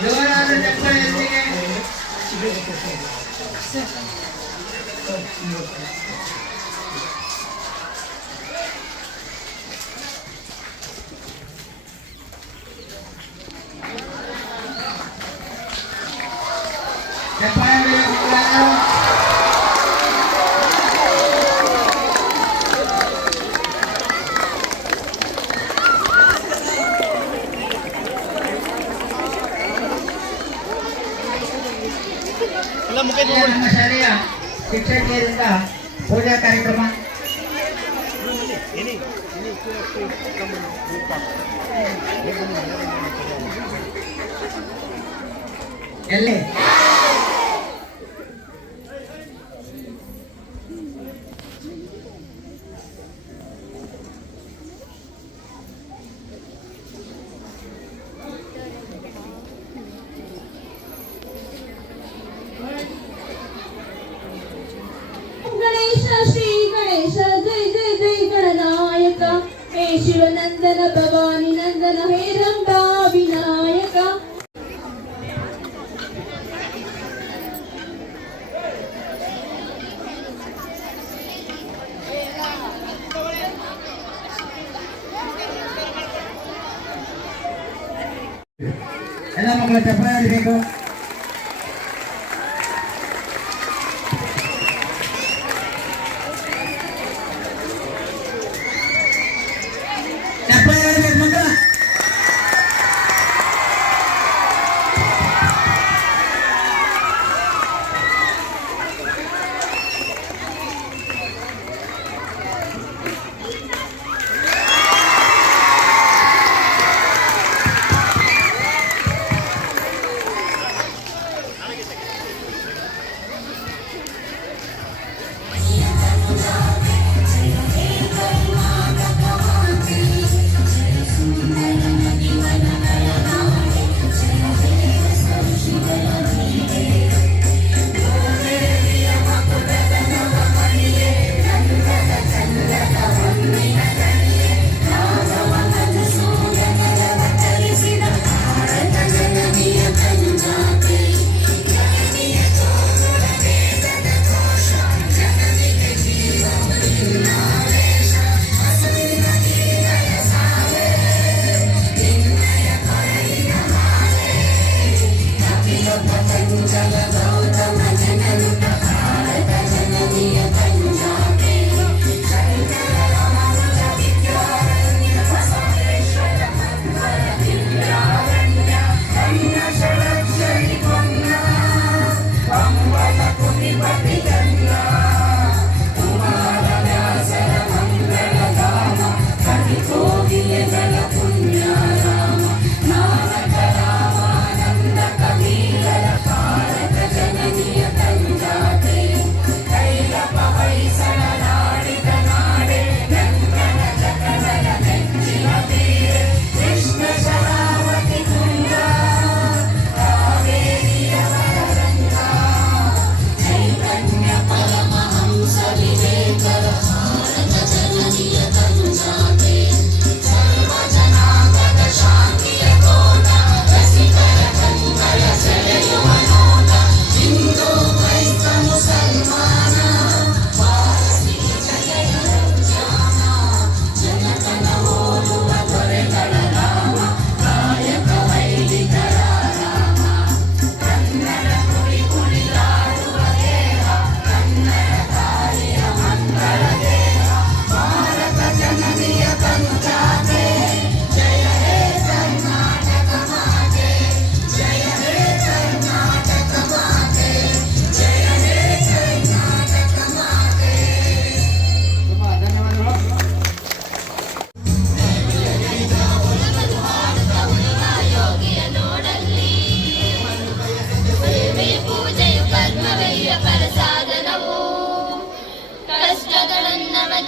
ಜೋರಾದ ಚಪ್ಪಾಳೆಯೊಂದಿಗೆ ನಮ್ಮ ಶಾಲೆಯ ಶಿಕ್ಷಕಿಯರಿಂದ ಪೂಜಾ ಕಾರ್ಯಕ್ರಮ. ಎಲ್ಲಿ ಶ್ರೀ ಗಣೇಶ ಜೈ ಜೈ ಜೈ ಗಣನಾಯಕ ಹೇ ಶಿವನಂದನ ಭವಾನಿ ನಂದನ ಹೇ ರಂಭಾ ವಿನಾಯಕ. ಎಲ್ಲ ಮಕ್ಕಳ ಚಪ್ಪಾಳೆ ಆಡಬೇಕು.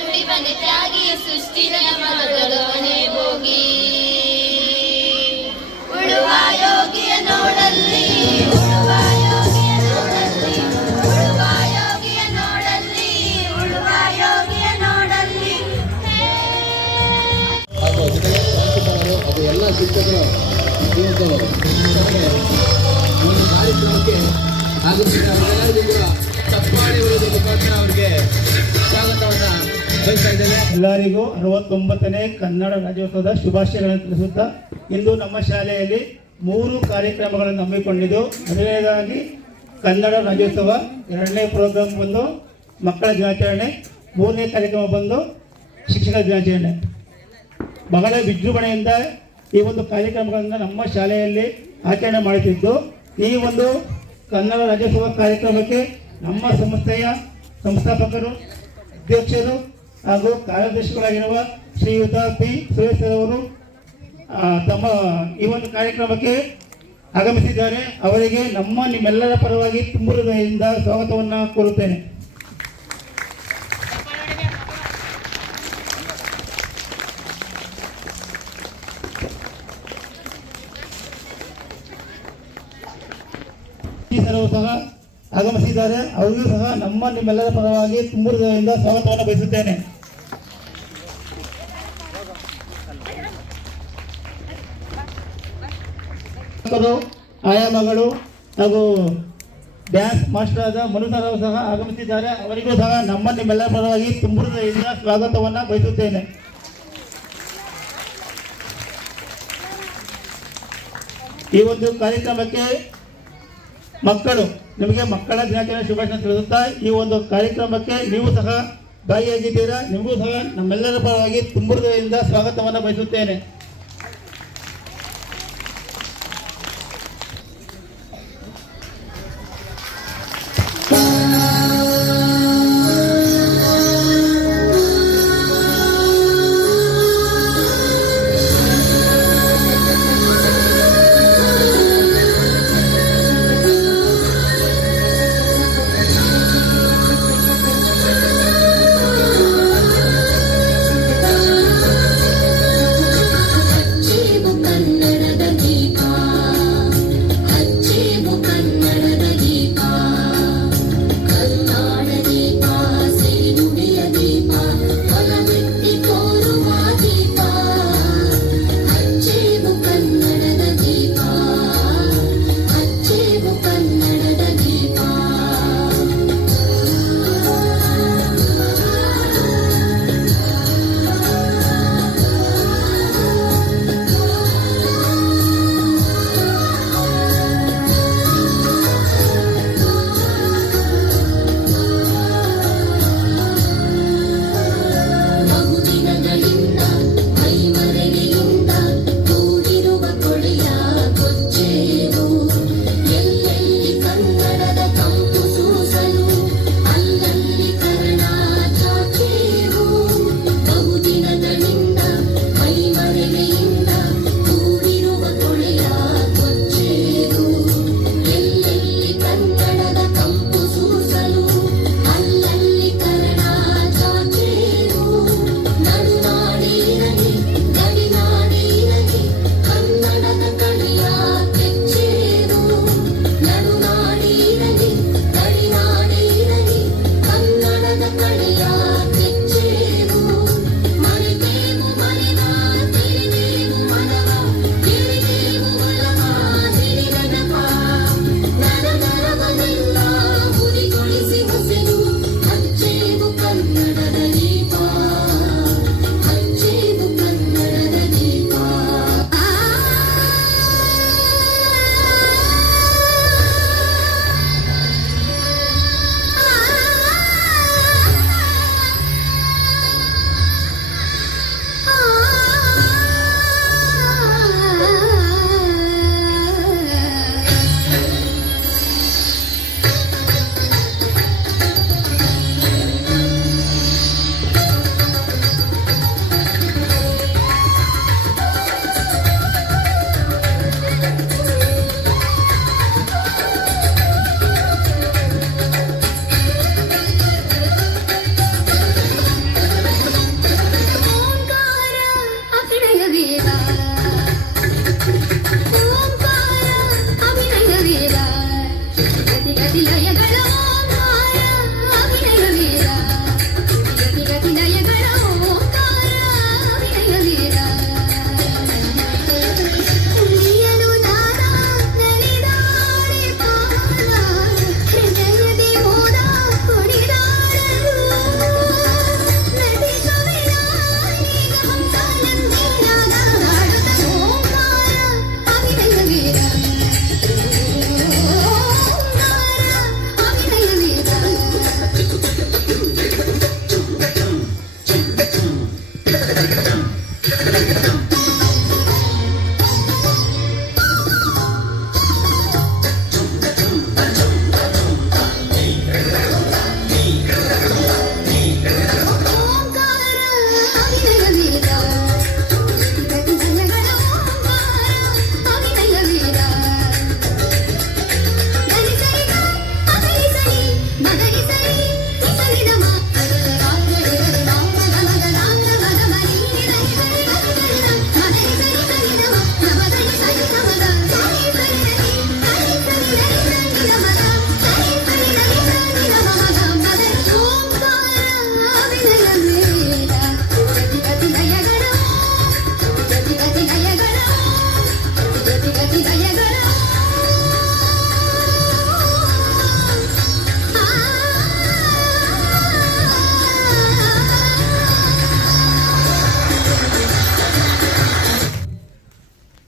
ದುಡಿಮನೆ ತ್ಯಾಗಿ ಸೃಷ್ಟಿ ನಿಯಮಗಳೊಡನೆ ಹೋಗಿ ಉಳುವ ಯೋಗಿಯ ನೋಡಲ್ಲಿ ಉಳುವ ಯೋಗಿಯ ನೋಡಲ್ಲಿ ಉಳುವ ಯೋಗಿಯ ನೋಡಲ್ಲಿ ಉಳುವ ಯೋಗಿಯ ನೋಡಲ್ಲಿ ಹಾಗೂ ಜೊತೆಗೆ ಪ್ರಾಂಶುಪಾಲರು ಹಾಗೂ ಎಲ್ಲ ಶಿಕ್ಷಕರು ಈ ಒಂದು ಕಾರ್ಯಕ್ರಮಕ್ಕೆ ಆಗಮಿಸಿದ ಎಲ್ಲರಿಗೂ ಕೂಡ ಚಪ್ಪಾಳೆ ಹೊಡೆದ ಮುಖಾಂತರ ಅವರಿಗೆ ಸ್ವಾಗತವನ್ನ ಬಯಸ್ತಾ ಇದ್ದೇವೆ. ಎಲ್ಲರಿಗೂ 69ನೇ ಕನ್ನಡ ರಾಜ್ಯೋತ್ಸವದ ಶುಭಾಶಯಗಳನ್ನು ತಿಳಿಸುತ್ತಾ ಇಂದು ನಮ್ಮ ಶಾಲೆಯಲ್ಲಿ 3 ಕಾರ್ಯಕ್ರಮಗಳನ್ನು ಹಮ್ಮಿಕೊಂಡಿದ್ದು, ಮೊದಲನೇದಾಗಿ ಕನ್ನಡ ರಾಜ್ಯೋತ್ಸವ, 2ನೇ ಪ್ರೋಗ್ರಾಮ್ ಬಂದು ಮಕ್ಕಳ ದಿನಾಚರಣೆ, 3ನೇ ಕಾರ್ಯಕ್ರಮ ಬಂದು ಶಿಕ್ಷಕರ ದಿನಾಚರಣೆ. ಬಹಳ ವಿಜೃಂಭಣೆಯಿಂದ ಈ ಒಂದು ಕಾರ್ಯಕ್ರಮಗಳನ್ನು ನಮ್ಮ ಶಾಲೆಯಲ್ಲಿ ಆಚರಣೆ ಮಾಡುತ್ತಿದ್ದು, ಈ ಒಂದು ಕನ್ನಡ ರಾಜ್ಯೋತ್ಸವ ಕಾರ್ಯಕ್ರಮಕ್ಕೆ ನಮ್ಮ ಸಂಸ್ಥೆಯ ಸಂಸ್ಥಾಪಕರು, ಅಧ್ಯಕ್ಷರು ಹಾಗೂ ಕಾರ್ಯದರ್ಶಿಗಳಾಗಿರುವ ಶ್ರೀಯುತ ಪಿ ಸುರೇಶ್ ಅವರು ತಮ್ಮ ಈ ಒಂದು ಕಾರ್ಯಕ್ರಮಕ್ಕೆ ಆಗಮಿಸಿದ್ದಾರೆ. ಅವರಿಗೆ ನಿಮ್ಮೆಲ್ಲರ ಪರವಾಗಿ ತುಂಬ ಹೃದಯದಿಂದ ಸ್ವಾಗತವನ್ನು ಕೋರುತ್ತೇನೆ. ಸಹ ಆಗಮಿಸಿದ್ದಾರೆ. ಅವರಿಗೂ ಸಹ ನಿಮ್ಮೆಲ್ಲರ ಪರವಾಗಿ ತುಂಬ ಹೃದಯದಿಂದ ಸ್ವಾಗತವನ್ನು ಬಯಸುತ್ತೇನೆ. ಆಯಾಮಗಳು ಹಾಗೂ ಡ್ಯಾನ್ಸ್ ಮಾಸ್ಟರ್ ಆದ ಮನುಸರ್ ಅವರು ಸಹ ಆಗಮಿಸಿದ್ದಾರೆ. ಅವರಿಗೂ ಸಹ ನಿಮ್ಮೆಲ್ಲರ ಪರವಾಗಿ ತುಂಬ ಹೃದಯದಿಂದ ಸ್ವಾಗತವನ್ನು ಬಯಸುತ್ತೇನೆ. ಈ ಒಂದು ಕಾರ್ಯಕ್ರಮಕ್ಕೆ ನಿಮಗೆ ಮಕ್ಕಳ ದಿನಾಚರಣೆ ಶುಭಾಶಯ ತಿಳಿಸುತ್ತಾ, ಈ ಒಂದು ಕಾರ್ಯಕ್ರಮಕ್ಕೆ ನೀವು ಸಹ ಭಾಗಿಯಾಗಿದ್ದೀರಾ. ನಿಮಗೂ ಸಹ ನಮ್ಮೆಲ್ಲರ ಪರವಾಗಿ ತುಂಬ ಹೃದಯದಿಂದ ಸ್ವಾಗತವನ್ನು ಬಯಸುತ್ತೇನೆ.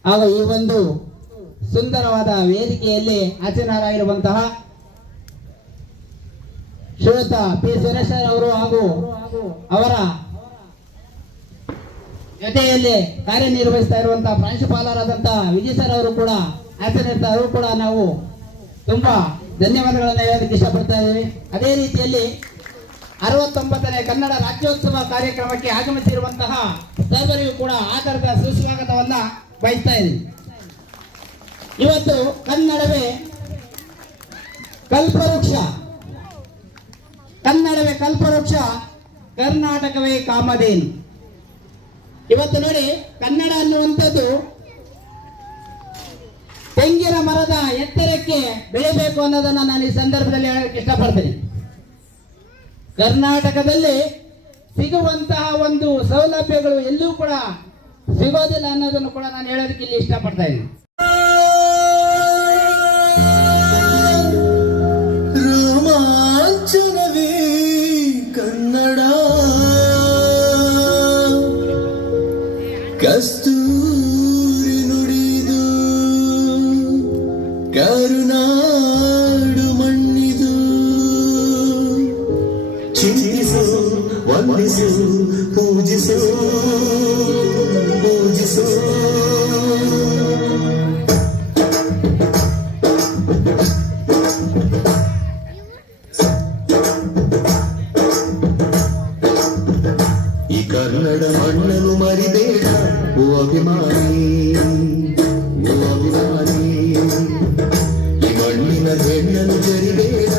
ಹಾಗೂ ಈ ಒಂದು ಸುಂದರವಾದ ವೇದಿಕೆಯಲ್ಲಿ ಆಚರಣೆಯಾಗಿರುವಂತಹ ಶ್ರೀಯುತ ಪಿ ಸುರೇಶ್ ಅವರು ಹಾಗೂ ಅವರ ಜೊತೆಯಲ್ಲಿ ಕಾರ್ಯನಿರ್ವಹಿಸ್ತಾ ಇರುವಂತಹ ಪ್ರಾಂಶುಪಾಲರಾದಂತಹ ವಿಜಯ್ ಸರ್ ಅವರು ಕೂಡ ಆಚರಣೆ ಅವರು ಕೂಡ ನಾವು ತುಂಬಾ ಧನ್ಯವಾದಗಳನ್ನು ಹೇಳೋದಕ್ಕೆ ಇಷ್ಟಪಡ್ತಾ ಇದ್ದೀವಿ. ಅದೇ ರೀತಿಯಲ್ಲಿ 69ನೇ ಕನ್ನಡ ರಾಜ್ಯೋತ್ಸವ ಕಾರ್ಯಕ್ರಮಕ್ಕೆ ಆಗಮಿಸಿರುವಂತಹ ಸರ್ವರಿಗೂ ಕೂಡ ಆಧಾರದ ಸುಸ್ವಾಗತವನ್ನ ಬಯಸ್ತಾ ಇದ್ದೀವಿ. ಇವತ್ತು ಕನ್ನಡವೇ ಕಲ್ಪವೃಕ್ಷ, ಕನ್ನಡವೇ ಕಲ್ಪವೃಕ್ಷ, ಕರ್ನಾಟಕವೇ ಕಾಮಧೇನು. ಇವತ್ತು ನೋಡಿ, ಕನ್ನಡ ಅನ್ನುವಂಥದ್ದು ತೆಂಗಿನ ಮರದ ಎತ್ತರಕ್ಕೆ ಬೆಳಿಬೇಕು ಅನ್ನೋದನ್ನ ನಾನು ಈ ಸಂದರ್ಭದಲ್ಲಿ ಹೇಳಕ್ಕೆ ಇಷ್ಟಪಡ್ತೀನಿ. ಕರ್ನಾಟಕದಲ್ಲಿ ಸಿಗುವಂತಹ ಒಂದು ಸೌಲಭ್ಯಗಳು ಎಲ್ಲೂ ಕೂಡ ಸಿಗೋದಿಲ್ಲ ಅನ್ನೋದನ್ನು ಕೂಡ ನಾನು ಹೇಳೋದಕ್ಕೆ ಇಲ್ಲಿ ಇಷ್ಟಪಡ್ತಾ ಇದ್ದೀನಿ. ರೋಮಾಂಚನವೇ ಕನ್ನಡ, ಕಸ್ತೂರಿ ನುಡಿದು ಕರುನಾಡು ಮಣ್ಣಿದು. ಚಿಂತಿಸು, ವಂದಿಸು, ಪೂಜಿಸು, ಪೂಜಿಸು. ಈ ಕನ್ನಡ ಮಣ್ಣನ್ನು ಮರಿಬೇಡ ಓ ಅಭಿಮಾನಿ, ಓ ಅಭಿಮಾನಿ. ಈ ಮಣ್ಣಿನ ಹೆಣ್ಣನ್ನು ಜರಿಬೇಡ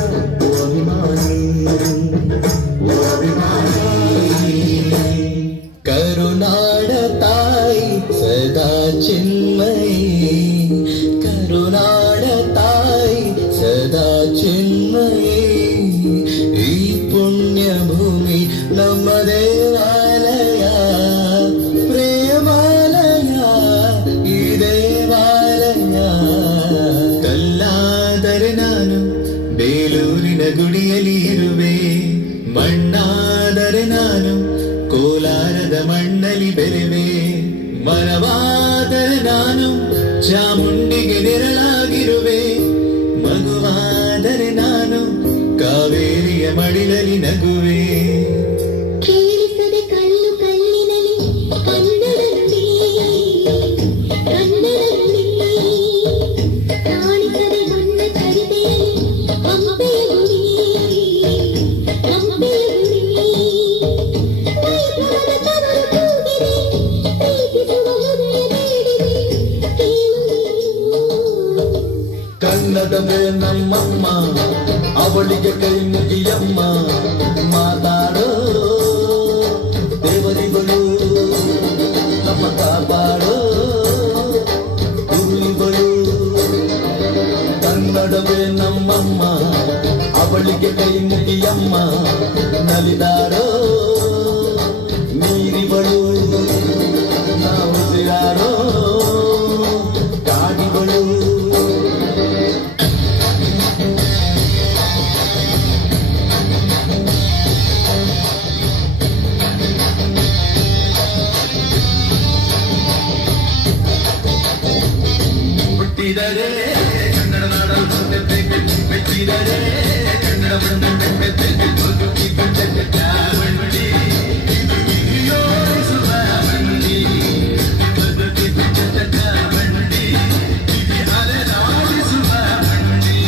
ಓ ಅಭಿಮಾನಿ, ಓ ಅಭಿಮಾನಿ. ಕರುನಾಡ ತಾಯಿ ಸದಾ ಚಿನ್ಮಯಿ, ಕರುನಾಡ ತಾಯಿ ಸದಾ ಚಿನ್ಮಯಿ. ಈ ಪುಣ್ಯ ಭೂಮಿ ನಮ್ಮ ದೇವಾಲಯ, ಪ್ರೇಮಾಲಯ ಈ ದೇವಾಲಯ. ಕಲ್ಲಾದರೆ ನಾನು ಬೇಲೂರಿನ ಗುಡಿಯಲ್ಲಿ ಇರುವೆ, ಮಣ್ಣಾದರೆ ನಾನು ಕೋಲಾರದ ಮಣ್ಣಲ್ಲಿ ಬೆರೆವೆ. ಮರವಾದರೆ ನಾನು ಚಾಮುಂಡಿಗೆ ನೆರಳಾಗಿರುವೆ, ಮಗುವಾದರೆ ನಾನು ಕಾವೇರಿಯ ಮಡಿಲಲ್ಲಿ ನಗುವೆ. ಕೇಳಿಸದೆ ಕಲ್ಲು ಕಲ್ಲಿನಲ್ಲಿ ಕನ್ನಡ ನುಡಿ, ಕನ್ನಡ ನುಡಿ. ಕಾಣಿಸದೆ ಮಣ್ಣ ಚರಿತೆಯಲ್ಲಿ ಹಂಪೆಯ ಗುಡಿ, ಹಂಪೆಯ ಗುಡಿ. ವೈಭವದ ತವರು ಕೂಗಿದೆ, ಪ್ರೀತಿಸುವ ಹೃದಯ ಬೇಡಿದೆ, ಕೇಳು ನೀನು. ಕನ್ನಡವೇ ನಮ್ಮಮ್ಮ, ಅವಳಿಗೆ ಕೈ ಮುಗಿಯಮ್ಮ. ಮಾತಾಡೋ ದೇವರಿಗಳು ನಮ್ಮ ಕಾಪಾಡೋ ಹುಲಿಗಳು. ಕನ್ನಡವೇ ನಮ್ಮಮ್ಮ, ಅವಳಿಗೆ ಕೈ ಮುಗಿಯಮ್ಮ. ನಲಿದಾಡೋ ನೀರಿಗಳು, ನಾವು ಸಿರಾಡೋ ಕಾಡಿಗಳು. ಹುಟ್ಟಿದರೆ ಕನ್ನಡ ನಾಡಲು ಮೆಚ್ಚಿದರೆ ಕನ್ನಡ ಮಣ್ಣು ಬದುಕಿ ಚಾಮುಂಡಿ, ಯೋರಿಸುವ ಮಂಡಿ, ಬದುಕಿ ಚಾಮುಂಡಿ, ಅಲೆದಾಡಿಸುವ ಮಂಡಿ.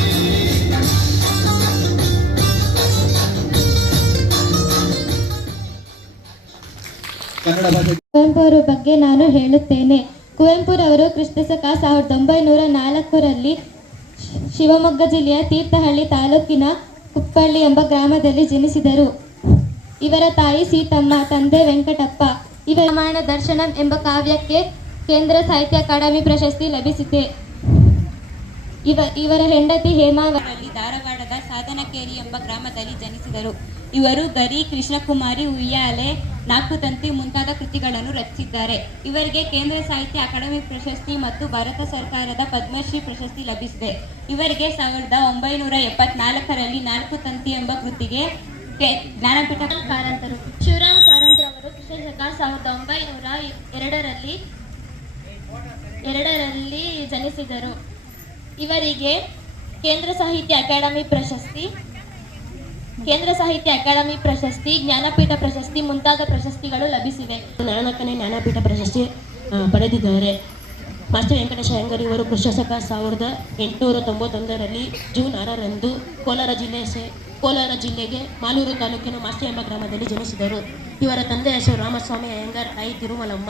ಕನ್ನಡ ಭಾಷೆ ಕುವೆಂಪು ಅವರ ಬಗ್ಗೆ ನಾನು ಹೇಳುತ್ತೇನೆ. ಕುವೆಂಪುರವರು ಕ್ರಿಸ್ತಶಕ 1904ರಲ್ಲಿ ಶಿವಮೊಗ್ಗ ಜಿಲ್ಲೆಯ ತೀರ್ಥಹಳ್ಳಿ ತಾಲೂಕಿನ ಕುಪ್ಪಳ್ಳಿ ಎಂಬ ಗ್ರಾಮದಲ್ಲಿ ಜನಿಸಿದರು. ಇವರ ತಾಯಿ ಸೀತಮ್ಮ, ತಂದೆ ವೆಂಕಟಪ್ಪ. ಇವರ ರಾಮಾಯಣ ದರ್ಶನಂ ಎಂಬ ಕಾವ್ಯಕ್ಕೆ ಕೇಂದ್ರ ಸಾಹಿತ್ಯ ಅಕಾಡೆಮಿ ಪ್ರಶಸ್ತಿ ಲಭಿಸಿದೆ. ಇವರ ಹೆಂಡತಿ ಹೇಮಾವತಿ ಧಾರವಾಡದ ಸಾಧನಕೇರಿ ಎಂಬ ಗ್ರಾಮದಲ್ಲಿ ಜನಿಸಿದರು. ಇವರು ಗರಿ, ಕೃಷ್ಣಕುಮಾರಿ, ಉಯ್ಯಾಲೆ, ನಾಲ್ಕು ತಂತಿ ಮುಂತಾದ ಕೃತಿಗಳನ್ನು ರಚಿಸಿದ್ದಾರೆ. ಇವರಿಗೆ ಕೇಂದ್ರ ಸಾಹಿತ್ಯ ಅಕಾಡೆಮಿ ಪ್ರಶಸ್ತಿ ಮತ್ತು ಭಾರತ ಸರ್ಕಾರದ ಪದ್ಮಶ್ರೀ ಪ್ರಶಸ್ತಿ ಲಭಿಸಿದೆ. ಇವರಿಗೆ 1974ರಲ್ಲಿ ನಾಲ್ಕು ತಂತಿ ಎಂಬ ಕೃತಿಗೆ ಜ್ಞಾನಪೀಠ ಕಾರಂತರು. ಶಿವರಾಮ್ ಕಾರಂತರವರು ಕ್ರಿಸ್ತಶಕ 1902ರಲ್ಲಿ 2ರಲ್ಲಿ ಜನಿಸಿದರು. ಇವರಿಗೆ ಕೇಂದ್ರ ಸಾಹಿತ್ಯ ಅಕಾಡೆಮಿ ಪ್ರಶಸ್ತಿ, ಜ್ಞಾನಪೀಠ ಪ್ರಶಸ್ತಿ ಮುಂತಾದ ಪ್ರಶಸ್ತಿಗಳು ಲಭಿಸಿವೆ. 4ನೇ ಜ್ಞಾನಪೀಠ ಪ್ರಶಸ್ತಿ ಪಡೆದಿದ್ದಾರೆ. ಮಾಸ್ಟರ್ ವೆಂಕಟೇಶ ಅಯ್ಯಂಗಾರ್ ಇವರು ಕ್ರಿಸ್ತಶಕ 1891ರಲ್ಲಿ ಜೂನ್ 6ರಂದು ಕೋಲಾರ ಜಿಲ್ಲೆಗೆ ಮಾಲೂರು ತಾಲೂಕಿನ ಮಾಸ್ತಿ ಎಂಬ ಗ್ರಾಮದಲ್ಲಿ ಜನಿಸಿದರು. ಇವರ ತಂದೆ ಹೆಸರು ರಾಮಸ್ವಾಮಿ ಅಯ್ಯಂಗಾರ್, ತಾಯಿ ತಿರುಮಲಮ್ಮ.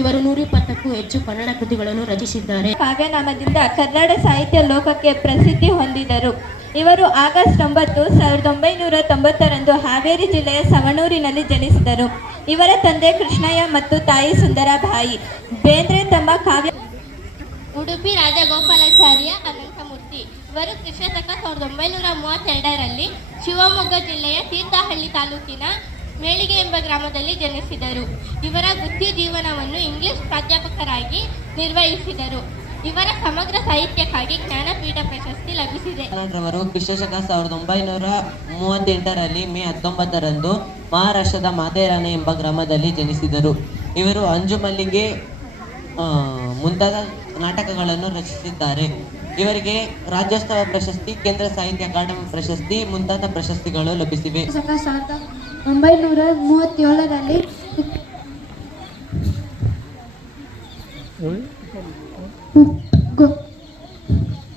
ಇವರು 120ಕ್ಕೂ ಹೆಚ್ಚು ಕನ್ನಡ ಕೃತಿಗಳನ್ನು ರಚಿಸಿದ್ದಾರೆ. ಕಾವ್ಯನಾಮದಿಂದ ಕನ್ನಡ ಸಾಹಿತ್ಯ ಲೋಕಕ್ಕೆ ಪ್ರಸಿದ್ಧಿ ಹೊಂದಿದರು. ಇವರು ಆಗಸ್ಟ್ 9, 1990ರಂದು ಹಾವೇರಿ ಜಿಲ್ಲೆಯ ಸವಣೂರಿನಲ್ಲಿ ಜನಿಸಿದರು. ಇವರ ತಂದೆ ಕೃಷ್ಣಯ್ಯ ಮತ್ತು ತಾಯಿ ಸುಂದರಬಾಯಿ. ಬೇಂದ್ರೆ ತಮ್ಮ ಕಾವ್ಯ ಉಡುಪಿ ರಾಜಗೋಪಾಲಾಚಾರ್ಯ ಅನಂತಮೂರ್ತಿ. ಇವರು ಕ್ರಿಸ್ತಶಕ 1932ರಲ್ಲಿ ಶಿವಮೊಗ್ಗ ಜಿಲ್ಲೆಯ ತೀರ್ಥಹಳ್ಳಿ ತಾಲೂಕಿನ ಮೇಳಿಗೆ ಎಂಬ ಗ್ರಾಮದಲ್ಲಿ ಜನಿಸಿದರು. ಇವರ ವೃತ್ತಿ ಜೀವನವನ್ನು ಇಂಗ್ಲಿಷ್ ಪ್ರಾಧ್ಯಾಪಕರಾಗಿ ನಿರ್ವಹಿಸಿದರು. ಇವರ ಸಮಗ್ರ ಸಾಹಿತ್ಯಕ್ಕಾಗಿ ಜ್ಞಾನಪೀಠ ಪ್ರಶಸ್ತಿ ಲಭಿಸಿದೆ. ರವರು ಕ್ರಿಸ್ತಶಕ 1938ರಲ್ಲಿ ಮೇ 19ರಂದು ಮಹಾರಾಷ್ಟ್ರದ ಮಾಥೇರಾನೆ ಎಂಬ ಗ್ರಾಮದಲ್ಲಿ ಜನಿಸಿದರು. ಇವರು ಅಂಜುಮಲ್ಲಿಗೆ ಮುಂತಾದ ನಾಟಕಗಳನ್ನು ರಚಿಸಿದ್ದಾರೆ. ಇವರಿಗೆ ರಾಜ್ಯೋತ್ಸವ ಪ್ರಶಸ್ತಿ, ಕೇಂದ್ರ ಸಾಹಿತ್ಯ ಅಕಾಡೆಮಿ ಪ್ರಶಸ್ತಿ ಮುಂತಾದ ಪ್ರಶಸ್ತಿಗಳು ಲಭಿಸಿವೆ. 1937ರಲ್ಲಿ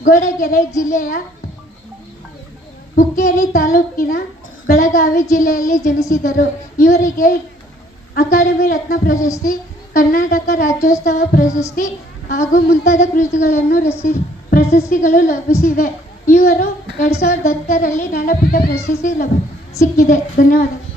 ಗೋಡಗೆರೆ ಜಿಲ್ಲೆಯ ಹುಕ್ಕೇರಿ ತಾಲೂಕಿನ ಬೆಳಗಾವಿ ಜಿಲ್ಲೆಯಲ್ಲಿ ಜನಿಸಿದರು. ಇವರಿಗೆ ಅಕಾಡೆಮಿ ರತ್ನ ಪ್ರಶಸ್ತಿ, ಕರ್ನಾಟಕ ರಾಜ್ಯೋತ್ಸವ ಪ್ರಶಸ್ತಿ ಹಾಗೂ ಮುಂತಾದ ಪ್ರಶಸ್ತಿಗಳು ಲಭಿಸಿವೆ. ಇವರು 2010ರಲ್ಲಿ ಜ್ಞಾನಪೀಠ ಪ್ರಶಸ್ತಿ ಸಿಕ್ಕಿದೆ. ಧನ್ಯವಾದಗಳು.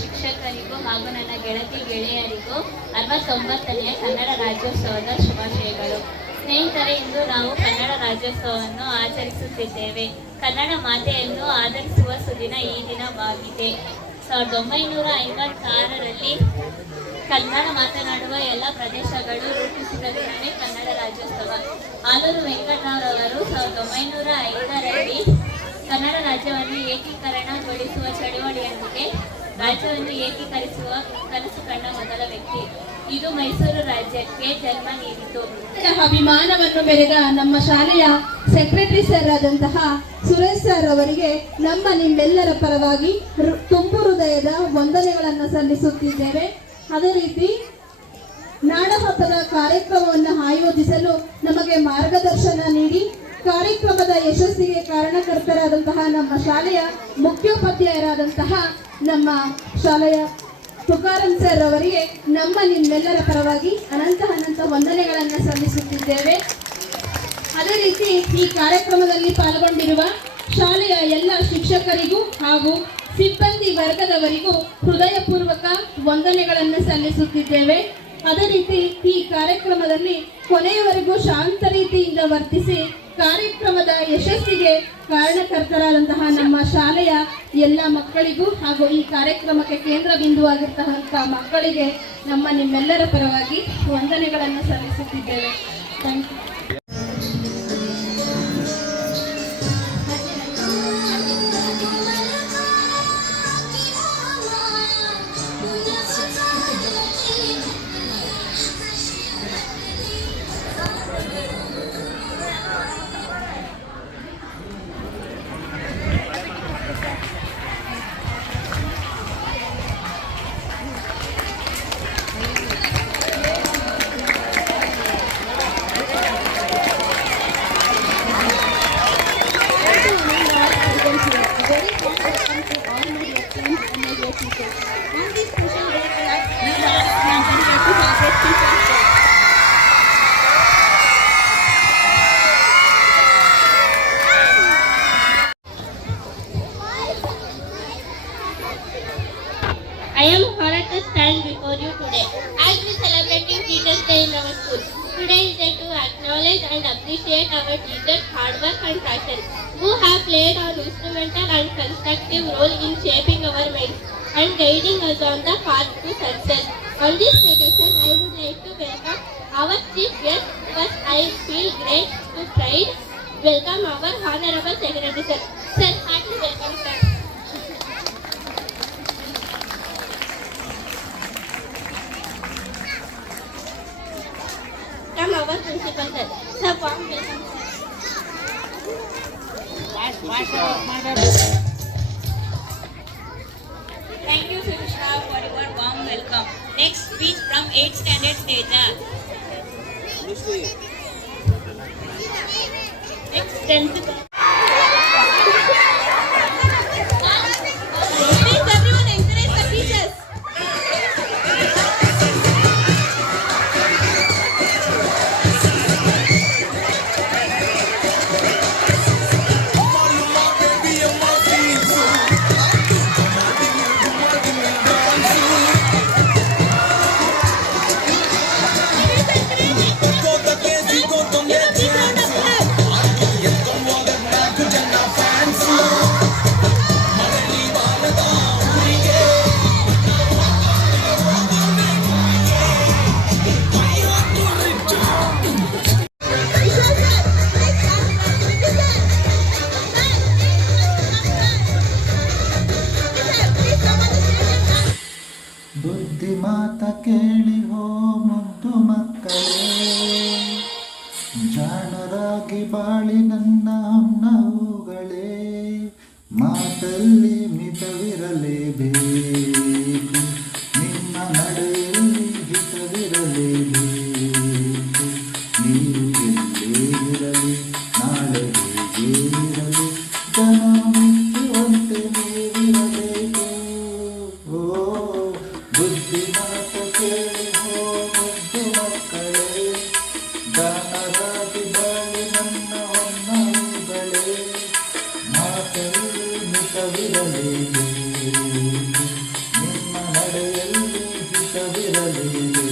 ಶಿಕ್ಷಕರಿಗೂ ಹಾಗೂ ನನ್ನ ಗೆಳೆಯರಿಗೂ 69ನೇ ಕನ್ನಡ ರಾಜ್ಯೋತ್ಸವದ ಶುಭಾಶಯಗಳು. ಸ್ನೇಹಿತರೆ, ಇಂದು ನಾವು ಕನ್ನಡ ರಾಜ್ಯೋತ್ಸವವನ್ನು ಆಚರಿಸುತ್ತಿದ್ದೇವೆ. ಕನ್ನಡ ಮಾತೆಯನ್ನು ಆಧರಿಸುವ ಸುದಿನ ಈ ದಿನವಾಗಿದೆ. 1956ರಲ್ಲಿ ಕನ್ನಡ ಮಾತನಾಡುವ ಎಲ್ಲ ಪ್ರದೇಶಗಳು ರೂಪಿಸಿದ ದಿನವೇ ಕನ್ನಡ ರಾಜ್ಯೋತ್ಸವ. ಆಲೂರು ವೆಂಕಟರಾವ್ 1905ರಲ್ಲಿ ಕನ್ನಡ ರಾಜ್ಯವನ್ನು ಏಕೀಕರಣಗೊಳಿಸುವ ಚಳವಳಿಯೊಂದಿಗೆ ರಾಜ್ಯವನ್ನು ಏಕೀಕರಿಸುವ ಕನಸು ಕಂಡ ಮೊದಲ ವ್ಯಕ್ತಿ. ಇದು ಮೈಸೂರು ರಾಜ್ಯಕ್ಕೆ ಜನ್ಮ ನೀಡಿತು. ಅಭಿಮಾನವನ್ನು ಮೆರೆದ ನಮ್ಮ ಶಾಲೆಯ ಸೆಕ್ರೆಟರಿ ಸರ್ ಆದಂತಹ ಸುರೇಶ್ ಸರ್ ಅವರಿಗೆ ನಮ್ಮ ನಿಮ್ಮೆಲ್ಲರ ಪರವಾಗಿ ತುಂಬು ಹೃದಯದ ವಂದನೆಗಳನ್ನು ಸಲ್ಲಿಸುತ್ತಿದ್ದೇವೆ. ಅದೇ ರೀತಿ ನಾಡಹಬ್ಬದ ಕಾರ್ಯಕ್ರಮವನ್ನು ಆಯೋಜಿಸಲು ನಮಗೆ ಮಾರ್ಗದರ್ಶನ ನೀಡಿ ಕಾರ್ಯಕ್ರಮದ ಯಶಸ್ಸಿಗೆ ಕಾರಣಕರ್ತರಾದಂತಹ ನಮ್ಮ ಶಾಲೆಯ ಮುಖ್ಯೋಪಾಧ್ಯಾಯರಾದಂತಹ ನಮ್ಮ ಶಾಲೆಯ ತುಕಾರಾಮ್ ಸರ್ ಅವರಿಗೆ ನಮ್ಮ ನಿಮ್ಮೆಲ್ಲರ ಪರವಾಗಿ ಅನಂತ ವಂದನೆಗಳನ್ನು ಸಲ್ಲಿಸುತ್ತಿದ್ದೇವೆ. ಅದೇ ರೀತಿ ಈ ಕಾರ್ಯಕ್ರಮದಲ್ಲಿ ಪಾಲ್ಗೊಂಡಿರುವ ಶಾಲೆಯ ಎಲ್ಲ ಶಿಕ್ಷಕರಿಗೂ ಹಾಗೂ ಸಿಬ್ಬಂದಿ ವರ್ಗದವರಿಗೂ ಹೃದಯಪೂರ್ವಕ ವಂದನೆಗಳನ್ನು ಸಲ್ಲಿಸುತ್ತಿದ್ದೇವೆ. ಅದೇ ರೀತಿ ಈ ಕಾರ್ಯಕ್ರಮದಲ್ಲಿ ಕೊನೆಯವರೆಗೂ ಶಾಂತ ರೀತಿಯಿಂದ ವರ್ತಿಸಿ ಕಾರ್ಯಕ್ರಮದ ಯಶಸ್ಸಿಗೆ ಕಾರಣಕರ್ತರಾದಂತಹ ನಮ್ಮ ಶಾಲೆಯ ಎಲ್ಲ ಮಕ್ಕಳಿಗೂ ಹಾಗೂ ಈ ಕಾರ್ಯಕ್ರಮಕ್ಕೆ ಕೇಂದ್ರ ಬಿಂದುವಾಗಿರ್ತಕ್ಕಂಥ ಮಕ್ಕಳಿಗೆ ನಮ್ಮ ನಿಮ್ಮೆಲ್ಲರ ಪರವಾಗಿ ವಂದನೆಗಳನ್ನು ಸಲ್ಲಿಸುತ್ತಿದ್ದೇವೆ. Thank you. I am honored to stand before you today as we celebrating Teachers' Day in our school. Today is a day to acknowledge and appreciate our teachers' hard work and passion, who have played an instrumental and constructive role in shaping our minds and guiding us on the path to success. On this occasion, I would like to welcome our chief guest. First, I feel great to pride welcome our Honorable Secretary Sir. Sir, heartily welcome, sir. From our principal sir. Sir, warm welcome, sir. Thank you, Sushma, for your warm welcome. Next speech from 8th standard Teja. Next, 10th. Please, everyone, encourage the teachers. ಬುದ್ಧಿ ಮಾತ ಕೇಳಿ ಹೋ ಮುದ್ದು ಮಕ್ಕಳೇ, ಜಾಣರಾಗಿ ಬಾಳಿ ನನ್ನ ಹೊನ್ನವುಗಳೇ, ಮಾತಲ್ಲಿ ಮಿತವಿರಲೇಬೇಕು, ನಿಮ್ಮ ನಡೆಯಲ್ಲಿ ಹಿತವಿರಲೇಬೇಕು, ನೀವು ಎಲ್ಲೇ ಇರಲಿ ನಾಳೆ ಹೇಗೆ ಇರಲಿ ಜನ ಮೆಚ್ಚುವಂತೆ ನೀವಿರಬೇಕು. ಓ ಬುದ್ಧಿ ಮಾತು ಕೇಳಿ ಹೋ ಮುದ್ದು ಮಕ್ಕಳೇ, ಜಾಣರಾಗಿ ಬಾಳಿ ನನ್ನ ಹೊನ್ನವುಗಳೇ, ಮಾತಲ್ಲಿ ಮಿತವಿರಲೇಬೇಕು, ನಿಮ್ಮ ನಡೆಯಲ್ಲಿ ಹಿತವಿರಲೇಬೇಕು.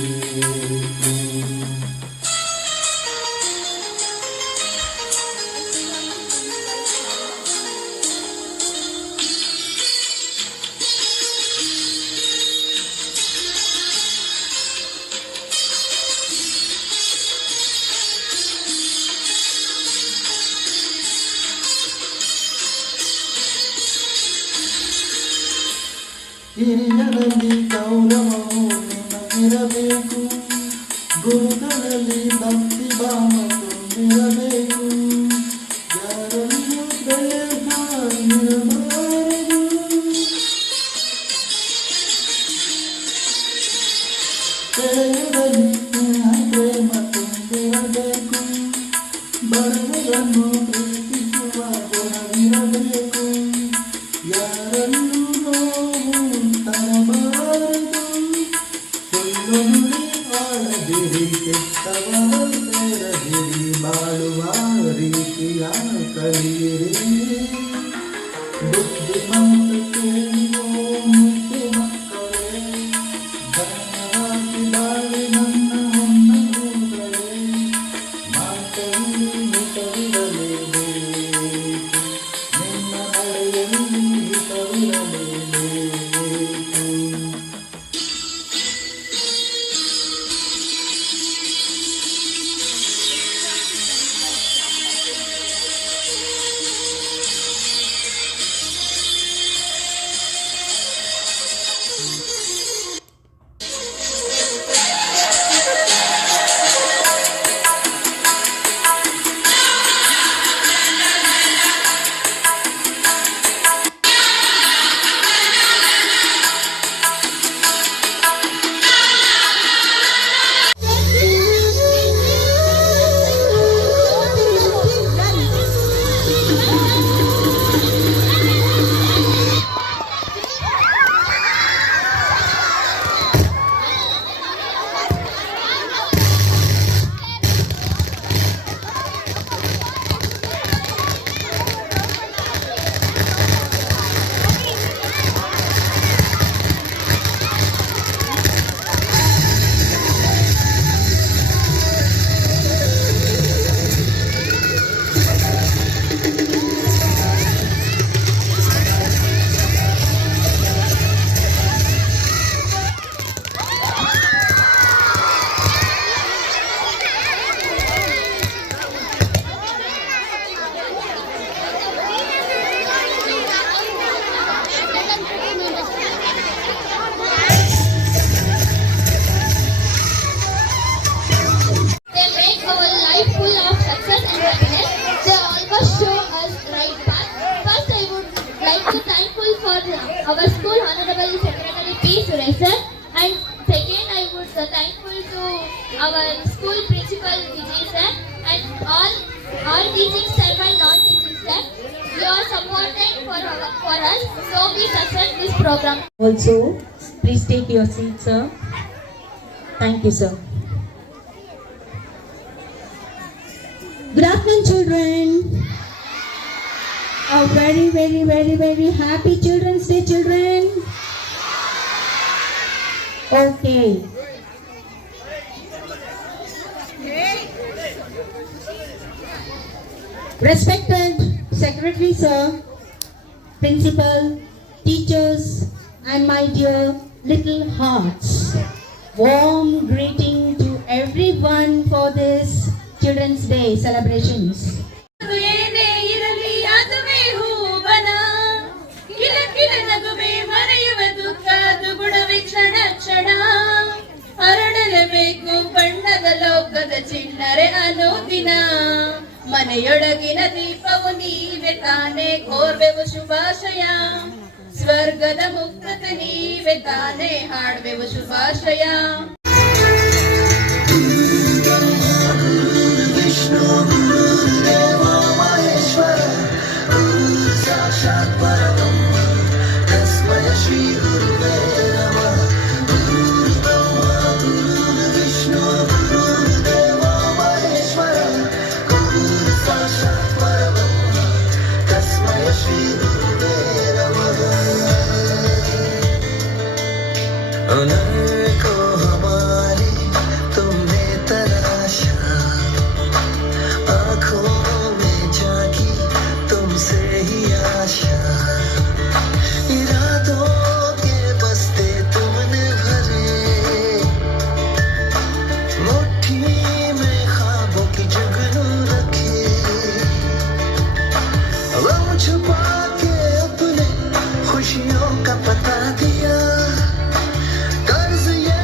ಹಿರಿಯರಲ್ಲಿ ಗೌರವವು ನಿಮಗಿರಬೇಕು, ಗುರುಗಳಲ್ಲಿ ಭಕ್ತಿ ಭಾವ ತುಂಬಿರಬೇಕು, ಯಾರನ್ನು ಬೆಳೆಯ ಪ್ರೇಮ ತುಂಬಿರಬೇಕು, ಬಡವರನ್ನು ಪ್ರೀತಿಸುವ ಗುಣವಿರಬೇಕು, ಯಾರನ್ನು ನೋವು ತರಬಾರದು, ಸುಳ್ಳು ನುಡಿ ಆಡದಿರಿ, ಕೆಟ್ಟವರ ಸೇರದಿರಿ, ಬಾಳುವ ರೀತಿಯ ಕಲಿಯಿರಿ. ಬುದ್ಧಿಮಾತಕ್ಕೆ ನೀವು ಮುದ್ದು ಮಕ್ಕಳೇ, ಧನವಾಗಿ ಬಾಳಿ ನನ್ನ ಹೊನ್ನೂಗಳೇ, ಮಾತಲ್ಲಿ ಹಿತವಿರಲೇಬೇಕು, ನಿಮ್ಮ ನಡೆಯಲ್ಲಿ ಹಿತವಿರಲೇಬೇಕು. They make our life full of success and happiness. They always show us right path. First, I would like to thankful for our school Honorable Secretary P. Suresh sir. And second, I would thankful to our school principal Vijay sir and all teaching staff and non-teaching staff. You are supporting for us, so we success this program. Also, please take your seat, sir. Thank you, sir. Good afternoon, children. A very, very, very, very happy Children's Day, children. Okay. Respected Secretary, sir, Principal, teachers, and my dear little hearts, warm greeting to everyone for this Children's Day celebrations. ಏನೇ ಇರಲಿ ಅದುವೇ ಹೂವನ, ಕಿಲ ಕಿಲ ನಗುವೆ ಮರೆಯುವ ದುಃಖ ಅದು ಗುಣವೇ ಕ್ಷಣ ಕ್ಷಣ, ಅರಳಲೇಬೇಕು ಬಣ್ಣದ ಲೋಕದ ಚಿಣ್ಣರೆ ಅನುದಿನ, ಮನೆಯೊಳಗಿನ ದೀಪವು ನೀವೇ ತಾನೇ ಕೋರ್ವೆವು ಶುಭಾಶಯ, ಸ್ವರ್ಗದ ಮುಕ್ತತೆ ನೀವೇ ತಾನೇ ಹಾಡ್ವೆವು ಶುಭಾಶಯ. ವಿಷ್ಣು ಗುರುದೇವ ಮಹೇಶ್ವರ ಗುರು ಸಾಕ್ಷಾತ್ ಪರಬ್ರಹ್ಮ ತಸ್ಮೈ ಶ್ರೀ ಗುರುವೇ ನಮಃ. ಗುರು ಬ್ರಹ್ಮ ಗುರು ವಿಷ್ಣು ಗುರುದೇವ ಮಹೇಶ್ವರ ಗುರು ಸಾಕ್ಷಾತ್ ಪರಬ್ರಹ್ಮ ತಸ್ಮೈ ಶ್ರೀ ಗುರುವೇ ನಮಃ. उनको हमारी तुमने तराशा, आँखों में झांकी तुमसे ही आशा, इरादों के बस्ते तुमने भरे, मुट्ठी में ख्वाबों की जुगनू रखे, गम छुपा के अपने खुशियों का पता दिया, कर्ज ये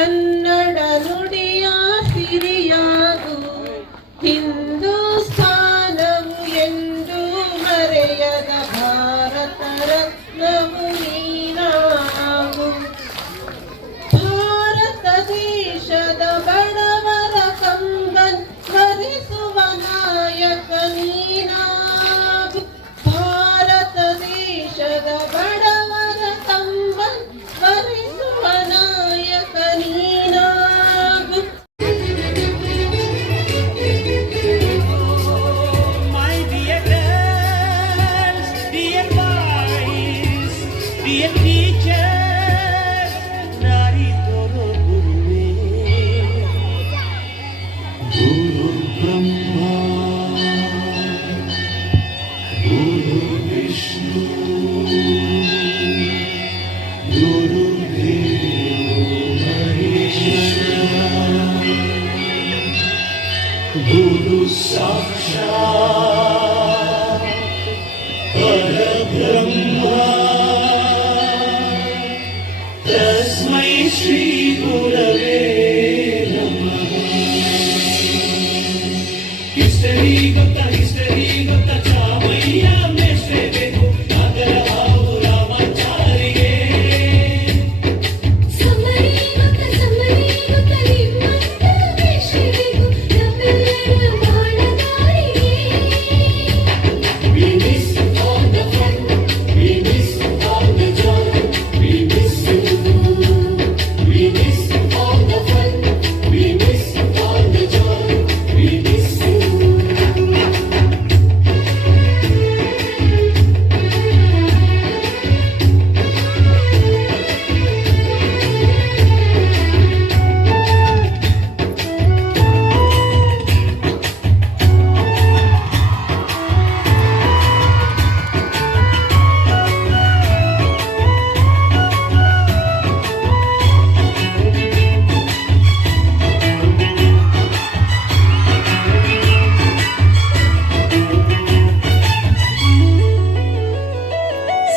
ಕನ್ನಡ ನುಡಿಯ ಸಿರಿಯಾಗು ಹಿಂದೂಸ್ಥಾನವು ಎಂದು ಮರೆಯದ ಭಾರತ ರತ್ನವು ನೀನಾಗು ಭಾರತ ದೇಶದ ಬಡವರ ಕಂಬನ್ ಸ್ಮರಿಸುವ ನಾಯಕ ನೀನಾಗು ಭಾರತ ದೇಶದ ಬಡವರ ಕಂಬನ್ ಸ್ಮರಿಸುವ ನಾಯಕ ನೀನಾಗು My dear girls, dear boys, dear teachers, nari toro guruve, Guru Brahma, Guru Vishnu, Guru Deva Maheshwara, Guru Sakshat Parabrahma, Tasmai Shri Gurave Namah. History gotta Chamaiya mestre ಬೇಕು ಅದರ ಹಾವು ರಾಮಾಚಾರಿಗೆ ಸಮರಿ ಗೊತ್ತ ನಿಮ್ಮಂತ ದೇಶವಿಗೂ ನಮ್ಮೆಲ್ಲರ ಬಾಳಗಾರಿಗೆ We miss all the fun, we miss all the joy, we miss you. We miss all the fun, we miss all the joy, we miss you.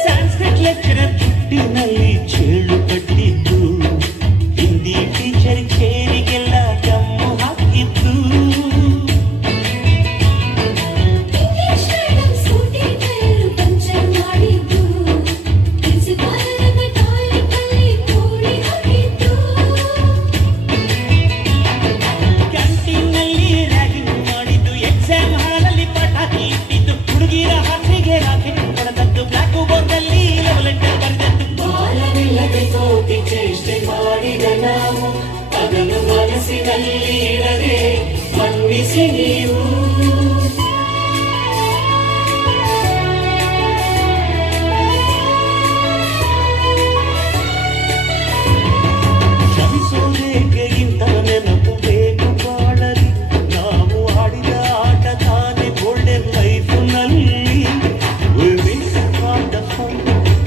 Sanskrit lecturer ಜುಟ್ಟಿನಲ್ಲಿ ಚೇಳು ಕಟ್ಟಿದ್ದು Hindi teacher ಚೇರಿಗೆಲ್ಲ ಗಮ್ಮು ಹಾಕಿದ್ದು English madam scooty tyre puncture ಮಾಡಿದ್ದು ಪ್ರಿನ್ಸಿಪಾಲರ ಟಾಯ್ಲೆಟಲ್ಲಿ ಕೋಳಿ ಹಾಕಿದ್ದು ಕ್ಯಾಂಟೀನ್ನಲ್ಲಿ ragging ಮಾಡಿದ್ದು ಎಕ್ಸಾಮ್ ಹಾಲಲ್ಲಿ ಪಟಾಕಿ ಇಟ್ಟಿದ್ದು ಹುಡುಗಿರ ಹಾಸಿಗೆ ರಾಕೆಟ್ ಹೊಡೆದದ್ದು ಬ್ಲ್ಯಾಕ್ ಬೋರ್ಡಲ್ಲಿ ಲವ್ ಲೆಟರ್ ಬರೆದದ್ದು ಬಾಲವಿಲ್ಲದೆ ಕೋಟಿ ಚೇಷ್ಟೆ ಮಾಡಿದ ನಾವು ಅದನ್ನು ಮನಸ್ಸಿನಲ್ಲಿ ಇಡದೆ ಮನ್ನಿಸಿ ನೀವು ಕ್ಷಮಿಸೋದೇಕೆಗಿಂತ ನೆನಪು ಬೇಕು ಬಾಳಲಿ ನಾವು ಆಡಿದ ಆಟ ತಾನೆ golden ಲೈಫ್ನಲ್ಲಿ We miss all the fun,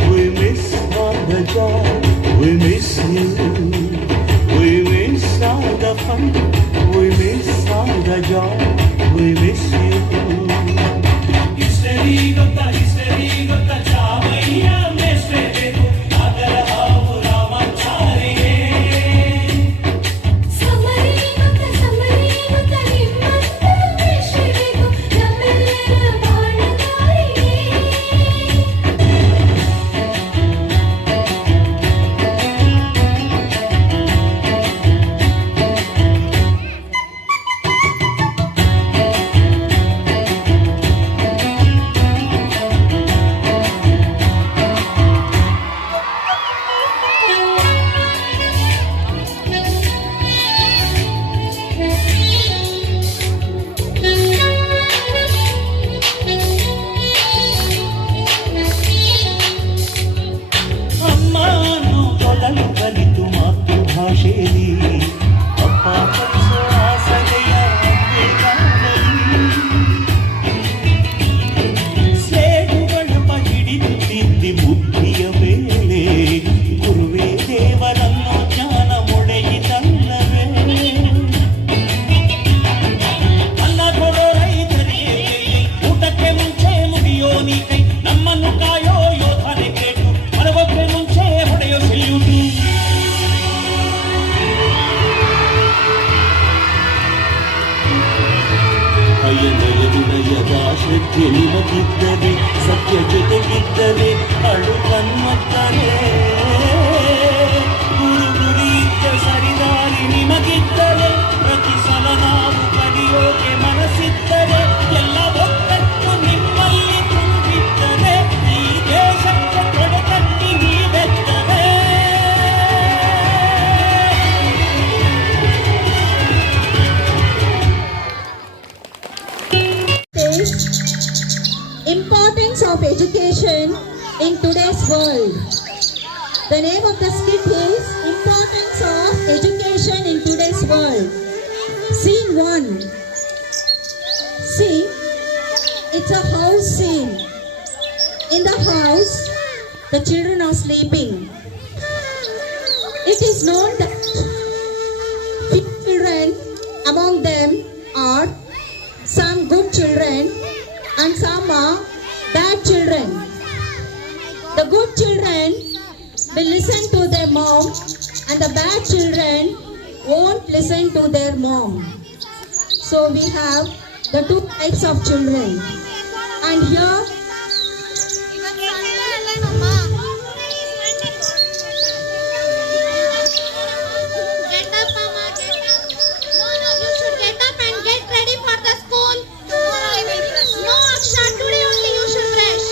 we miss all the joy, we miss you. We miss all the fun, we miss all the joy, we miss you. History gotta Chamaiya mestre ಬೇಕು ಅದರ ಹಾವು ರಾಮಾಚಾರಿಗೆ summary ಗೊತ್ತ ನಿಮ್ಮಂತ ದೇಶವಿಗೂ ನಮ್ಮೆಲ್ಲರ ಬಾಳಗಾರಿಗೆ ಅಮ್ಮನು ಕೊಡಲು ಕಲಿತು ಮಾತೃಭಾಷೆಯಲ್ಲಿ ಅಪ್ಪ ಕಲಿಸೋ ಆಸರೆಯ ಸೇಡುಗಳ ಹಿಡಿದು ತಿದ್ದಿ ಬುದ್ಧಿಯ ಮೇಲೆ ಗುರುವೇ ದೇವರನ್ನು ಜ್ಞಾನ ಮೊಳೆಯಿತಲ್ಲವೇ ಅನ್ನ ಕೊಡೋ ರೈತರಿಗೆ ಊಟಕ್ಕೆ ಮುಂಚೆ ಮುಗಿಯೋ ನೀ ಕೈ ನಮ್ಮನ್ನು ಕಾಯೋ ಯೋಧನೆ ಕೇಟು ಮರವಕ್ಕೆ ಮುಂಚೆ ಹೊಡೆಯೋ ಸೆಲ್ಯೂಟು ಶ್ರದ್ಧೆ ನಿಮಗಿದ್ದರೆ ಸತ್ಯ ಜೊತೆಗಿದ್ದರೆ ಅಳು ಕನ್ಮತ್ತರೆ ಗುರು ಗುರಿಯಿದ್ದ ಸರಿದಾರಿ ನಿಮಗಿದ್ದರೆ ಪ್ರತಿ ಸಲ ನಾವು ಕಲಿಯೋಕೆ ಮನಸ್ಸಿದ್ದರೆ ಎಲ್ಲ ಒತ್ತಟ್ಟು ನಿಮ್ಮಲ್ಲಿ ತುಂಬಿದ್ದರೆ ಈ ದೇಶಕ್ಕೆ ತೊಡೆತಟ್ಟಿ ನೀವೆತ್ತರೆ Importance of education in today's world. The name of the skit is Importance of Education in Today's World. Scene 1. See, it's a house scene. In the house, the children are sleeping. It is known that few children among them are some good children and some are bad children. The good children will listen to their mom and the bad children won't listen to their mom. So we have the two types of children. And here Get up, Mama, get up. No, you should get up and get ready for the school. No, Aksha, today only you should brush.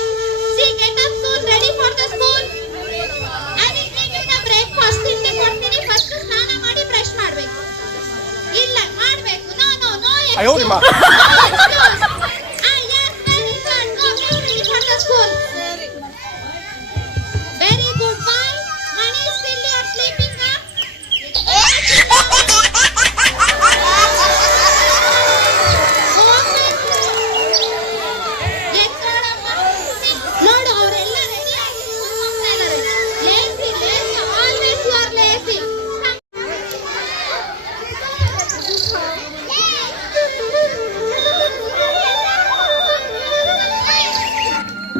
See, get up soon, ready for the school. I will bring you the breakfast. ತಿಂಡಿ ಕೊಡ್ತೀನಿ, first ಸ್ನಾನ ಮಾಡಿ brush ಮಾಡ್ಬೇಕು. ಇಲ್ಲ, ಮಾಡ್ಬೇಕು. No, yes. Yes, very good. Go, get ready for the school. Very good, boy. Mani, still you are sleeping, huh? ನೋಡು ಅವರೆಲ್ಲ ready ಆಗಿ ಸ್ಕೂಲ್ ಹೋಗ್ತಾ ಇದ್ದಾರೆ. Lazy always you are lazy.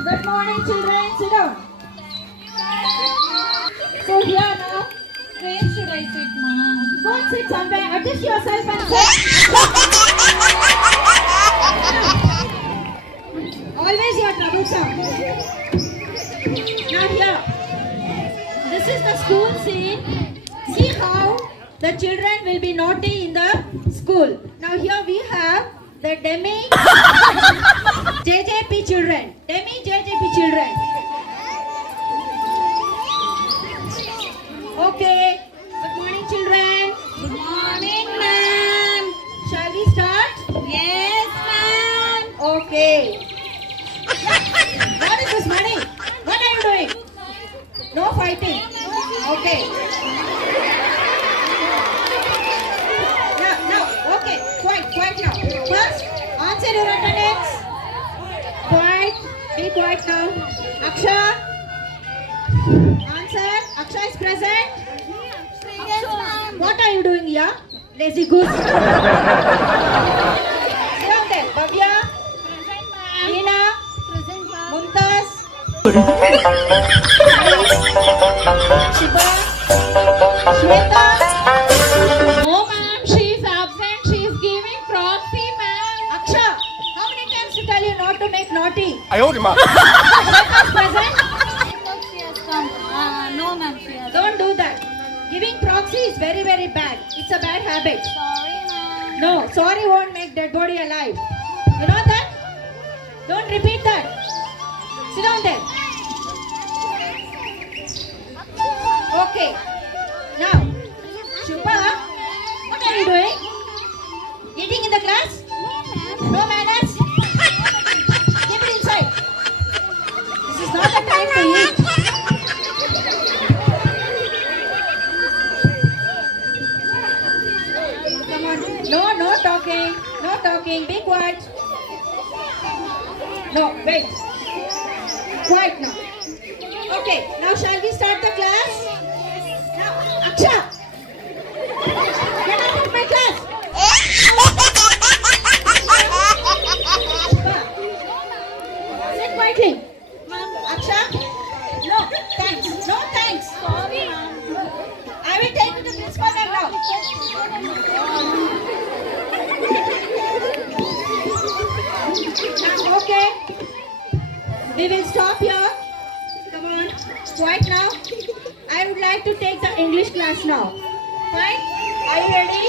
good morning children, sit down. So here now, where should I sit, ma'am? Go and sit somewhere, adjust yourself and sit. Always you are troublesome. Now here, this is the school scene. See how the children will be naughty in the school. Now here we have the demi JJP children. Demi JJP children. Okay. Good morning children. Good morning ma'am. Shall we start? Yes ma'am. Okay. What is this money? What are you doing? No fighting. Okay. Now, okay. Quiet now. First, answer your attendance. Quiet. Be quiet now. Aksha. Answer. Aksha is present. Yes, ma'am. What are you doing here? Lazy goose. Sit down there. Bhavya. Present, ma'am. Neena. Present, ma'am. Mumtaz. Shiba. Shweta. No, ma'am. She is absent. She is giving proxy, ma'am. Aksha. How many times to tell you not to make naughty? Shweta is present. She has come. No, ma'am. She has. Don't do that. Giving proxy is very, very bad. It's a bad habit. Sorry, ma'am. No, sorry won't make dead body alive. You know that? Don't repeat that. Sit down there. Okay. Now, Shubha, what are you doing? Eating in the class? No manners? Keep it inside. This is not the time to eat. Come on. No talking. No talking. Be quiet. No, wait. Quiet now. Okay, now shall we start the class? Now, Aksha! Get out of my class! Sit quietly. Aksha? No, thanks. No thanks. Sorry, ma'am. I will take you to principal ma'am now. Now, would like to take the English class now. Fine? Are you ready?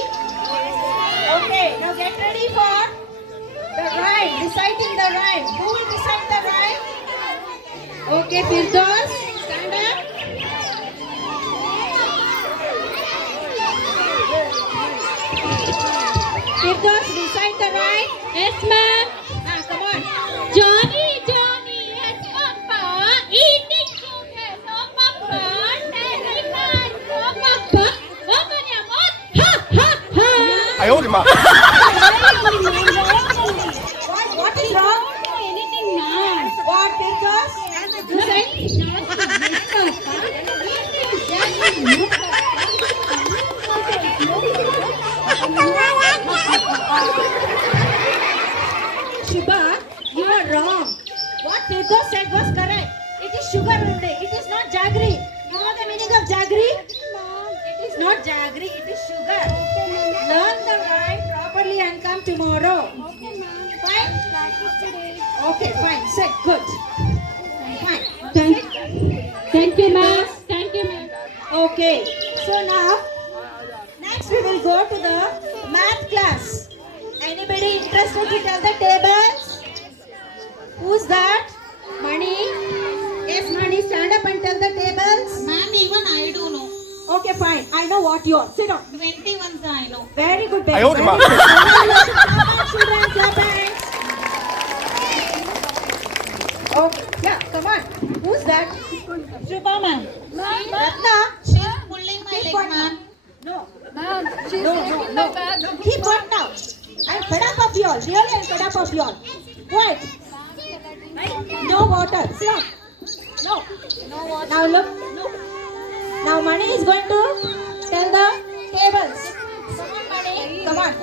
Okay, now get ready for the rhyme, reciting the rhyme. Who will recite the rhyme? Okay, Firdaus, stand up. Firdaus, recite the rhyme. Yes, ma'am. Come on. Johnny, Johnny has papa, eating sugar, so papa, telling man, so papa, open your mouth, ha, ha, ha. What is wrong? Anything, ma'am. What, Firdaus? Shubha, you are wrong. What Firdaus said was correct. It is sugar only. It is not jaggery. You know the meaning of jaggery? It is not jaggery. It is sugar. Learn the rhyme properly and come tomorrow. Fine? Okay, fine. Set. Good. Fine. Thank you, ma'am. Thank you, ma'am. Okay. So now, next we will go to the math class. Anybody interested to tell the tables? Who's that? Mani? Yes, Mani, stand up and tell the tables. Ma'am, even I do know. Okay, fine. I know what you are. Sit down. 21 I know. Very good, baby. Very good. Congratulations. Children, clap hands. Okay, yeah, come on. Who's that? Shubha, ma'am. Ratna? She's pulling my Keep leg, on ma'am. No. No. Keep on now. I'm fed up of you all. Really, I'm fed up of you all. Quiet. No water. Sit down. No. Now look. Now Mani is going to tell the tables. Come on, Mani. Come on.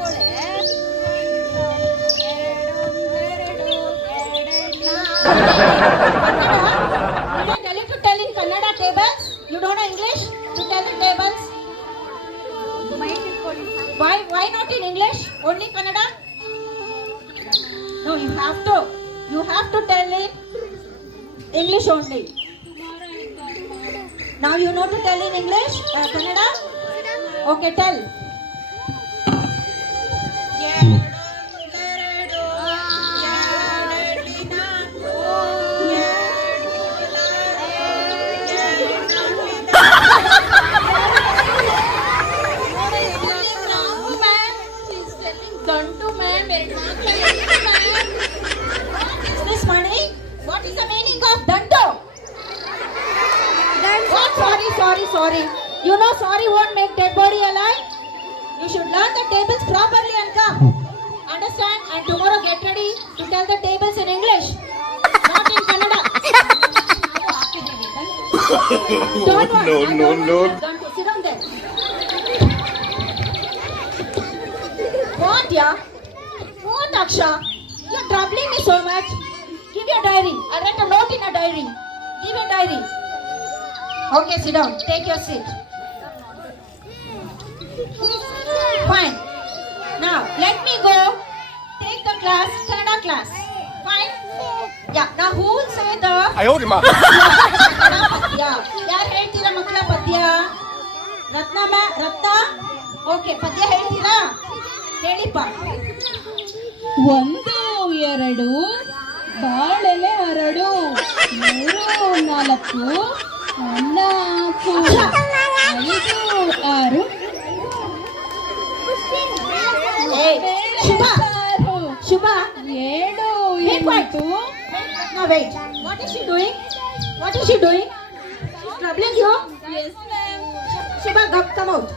Did I tell you to tell in Kannada tables? You don't know English? To tell the tables? Why not in English? Only Kannada? No, you have to. You have to tell in English only. Now you know to tell in English? Kannada? Okay, tell. What is the meaning of danto? Sorry. You know sorry won't make dead body alive. You should learn the tables properly and come. Understand? And tomorrow get ready to tell the tables in English, not in Kannada. Don't worry. No. Danto. Sit down there. What, yeah? What, Aksha? You're troubling me so much. Give your diary. I write a note in a diary. Give your diary. Okay, sit down. Take your seat. Fine. Now, let me go take the class, Kannada class. Fine? Yeah. Now, who will say the... Yeah. ಯಾರು ಹೇಳ್ತೀರಾ ಮಕ್ಕಳ ಪದ್ಯ? ರತ್ನ? Okay, ಪದ್ಯ ಹೇಳ್ತೀರಾ? ಹೇಳಿಪ್ಪ. 1 2 ಬಾಳೆಲೆ 2 3 4 4 5 6 Shubha. 7 8 No, wait. What is she doing? She's troubling you? Yes, ma'am. Shubha, come out.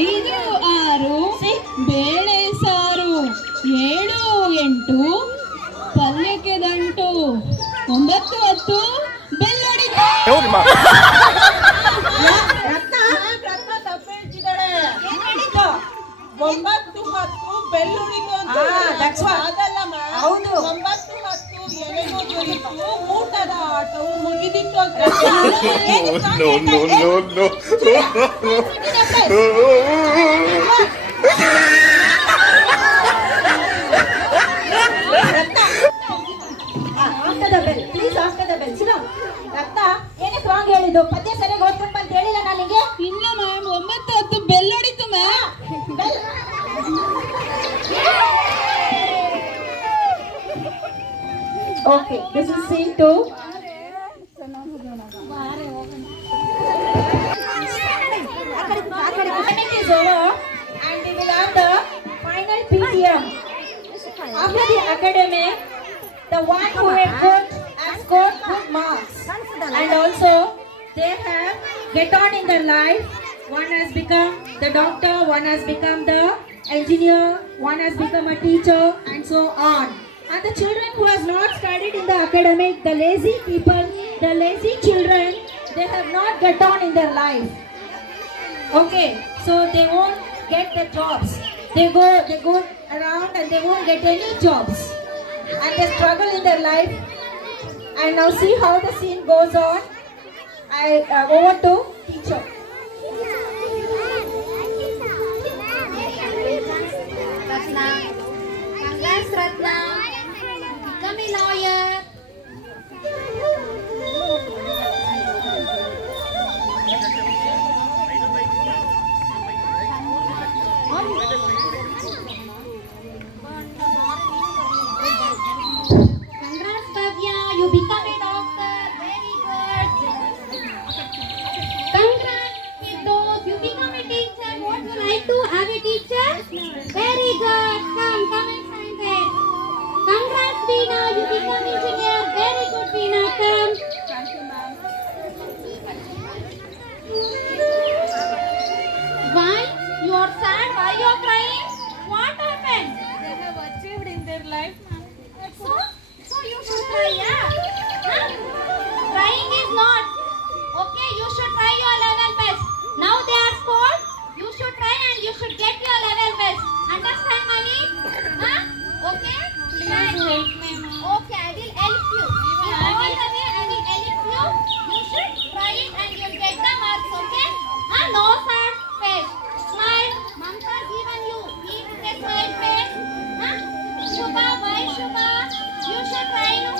ಐದು ಆರು ಬೇಳೆ ಸಾರು 7 8 ಪಲ್ಯಕ್ಕೆ ದಂಟು 9 10 ಬೆಲ್ಲಡಿಗೆ. ರತ್ನ ತಪ್ಪು ಹೇಳ್ತಿದ್ದಾಳೆ. 9 10 ಬೆಳ್ಳುಳ್ಳಿದು ಅಂತ ಅದಲ್ಲ ಮ್ಯಾಮ್. ಹೌದು. 9 10 ಎಲೆಗೂ ದೊರೀತು ಊಟದ ಆಟವು ಮುಗಿದಿತ್ತು ಅಂತ. No. After the bell, please after the bell. Sit down. ರಕ್ತ ಏನಕ್ಕೆ ರಾಂಗ್ ಹೇಳಿದ್ದು? ಪದ್ಯ ಸರಿಯಾಗಿ ಓದ್ಕೊಂಡು ಬಂತ ಹೇಳಿಲ್ಲ ನನಗೆ. ಇಲ್ಲ ಮ್ಯಾಮ್ 9:10 ಬೆಲ್ ಹೊಡಿತು ma'am. Bell. Okay, this is scene 2. Academic is over and we will have the final PTM. After the academic, the one who had good has scored good marks and also they have get on in their life. One has become the doctor, one has become the engineer, one has become a teacher and so on. And the children who has not studied in the academic, the lazy people, the lazy children, they have not get on in their life. Okay, so they won't get the jobs. They go around and they won't get any jobs. And they struggle in their life. And now see how the scene goes on. I over to teacher. Ratna. Congrats, Ratna. Become a lawyer. Congrats, Kavya. You become a doctor. Very good. Congrats, Firdaus. You become a teacher. Would you like to have a teacher? Very good. Come and sign there. Congrats, Veena. You become engineer. Very good, Veena. Come. Why? You are sad. Why you are crying? What happened? They have achieved in their life. So you should try, yeah? Huh? Trying is not. Okay, you should try your level best. Now they are scored. You should try and you should get your level best. Understand, Mani? Huh? Okay? Please help me. Okay, I will help you. In all the way, I will help you. You should try it and you'll get the marks, okay? No sad face. Smile. Mamta given you. Eat with a smile face. Shubha, why Shubha? You should try no.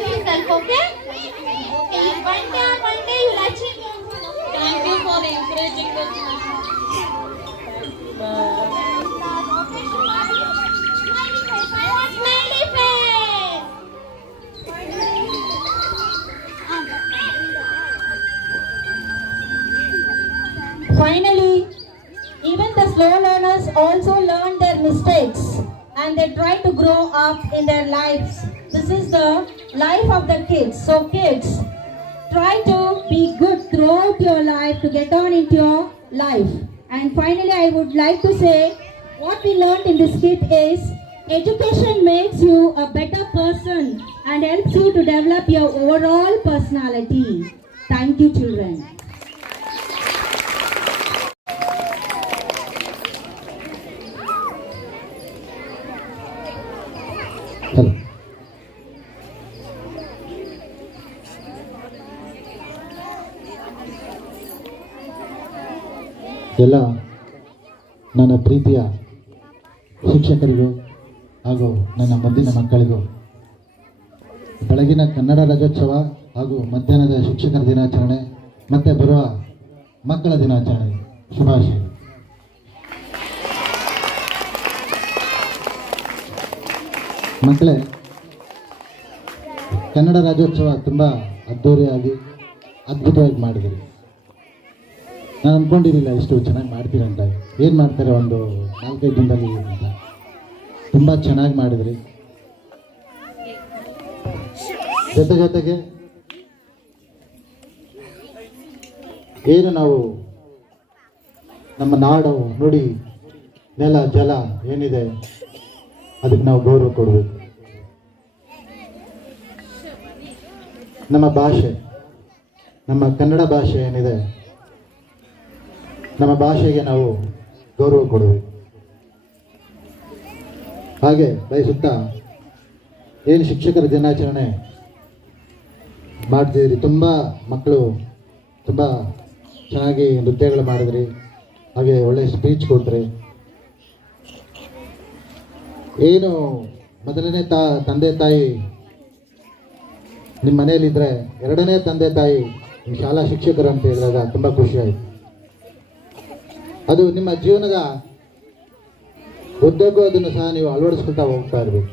Yourself, okay? Okay, one day you'll achieve your goal. Thank you for encouraging us. Okay, Shubha. Smiley face. I want smiley face. Finally, even the slow learners also learn their mistakes and they try to grow up in their lives. This is the life of the kids. So kids, try to be good throughout your life to get on into your life. And finally, I would like to say what we learned in this skit is education makes you a better person and helps you to develop your overall personality. Thank you, children. Hello ಎಲ್ಲ ನನ್ನ ಪ್ರೀತಿಯ ಶಿಕ್ಷಕರಿಗೂ ಹಾಗೂ ನನ್ನ ಮುಂದಿನ ಮಕ್ಕಳಿಗೂ ಬೆಳಗಿನ ಕನ್ನಡ ರಾಜ್ಯೋತ್ಸವ ಹಾಗೂ ಮಧ್ಯಾಹ್ನದ ಶಿಕ್ಷಕರ ದಿನಾಚರಣೆ ಮತ್ತು ಬರುವ ಮಕ್ಕಳ ದಿನಾಚರಣೆ ಶುಭಾಶಯ. ಮಕ್ಕಳೇ, ಕನ್ನಡ ರಾಜ್ಯೋತ್ಸವ ತುಂಬ ಅದ್ಧೂರಿಯಾಗಿ ಅದ್ಭುತವಾಗಿ ಮಾಡಿದ್ರಿ. ನಾನು ಅಂದ್ಕೊಂಡಿರಲಿಲ್ಲ ಇಷ್ಟು ಚೆನ್ನಾಗಿ ಮಾಡ್ತೀರಂತ. ಏನು ಮಾಡ್ತಾರೆ ಒಂದು 4-5 ದಿನದಲ್ಲಿ ಅಂತ. ತುಂಬ ಚೆನ್ನಾಗಿ ಮಾಡಿದ್ರಿ. ಜೊತೆಗೆ ಏನು ನಾವು ನಮ್ಮ ನಾಡು ನುಡಿ ನೆಲ ಜಲ ಏನಿದೆ ಅದಕ್ಕೆ ನಾವು ಗೌರವ ಕೊಡಬೇಕು. ನಮ್ಮ ಭಾಷೆ, ನಮ್ಮ ಕನ್ನಡ ಭಾಷೆ ಏನಿದೆ, ನಮ್ಮ ಭಾಷೆಗೆ ನಾವು ಗೌರವ ಕೊಡಬೇಕು. ಹಾಗೆ ಬಯಸುತ್ತಾ ಏನು ಶಿಕ್ಷಕರ ದಿನಾಚರಣೆ ಮಾಡ್ತಿದ್ರಿ. ತುಂಬ ಮಕ್ಕಳು ತುಂಬ ಚೆನ್ನಾಗಿ ನೃತ್ಯಗಳು ಮಾಡಿದ್ರಿ, ಹಾಗೆ ಒಳ್ಳೆಯ ಸ್ಪೀಚ್ ಕೊಟ್ರಿ. ಏನು ಮೊದಲನೇ ತಂದೆ ತಾಯಿ ನಿಮ್ಮ ಮನೆಯಲ್ಲಿದ್ದರೆ, ಎರಡನೇ ತಂದೆ ತಾಯಿ ನಿಮ್ಮ ಶಾಲಾ ಶಿಕ್ಷಕರು ಅಂತ ಹೇಳಿದಾಗ ತುಂಬ ಖುಷಿಯಾಯಿತು. ಅದು ನಿಮ್ಮ ಜೀವನದ ಉದ್ದಕ್ಕೂ ಅದನ್ನು ಸಹ ನೀವು ಅಳವಡಿಸ್ಕೊಳ್ತಾ ಹೋಗ್ತಾ ಇರಬೇಕು.